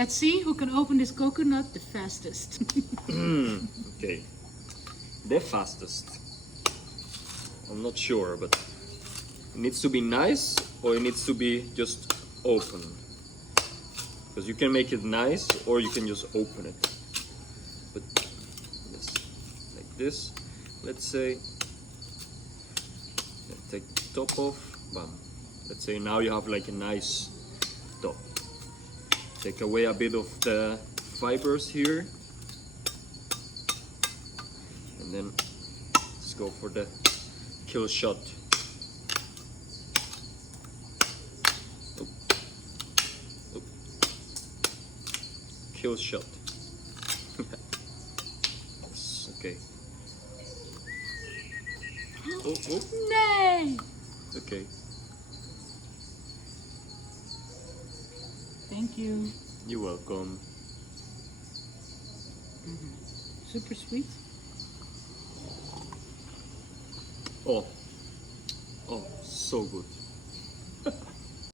Let's see who can open this coconut the fastest. Okay. The fastest. I'm not sure, but it needs to be nice or it needs to be just open. Because you can make it nice or you can just open it. But yes, like this. Let's say, take the top off, bam. Let's say now you have like a nice top. Take away a bit of the fibers here. And then let's go for the kill shot. Oop. Oop. Kill shot. Yes, okay. Oh, oh. Nee! Okay. Thank you. You're welcome. Super sweet. Oh. Oh, so good.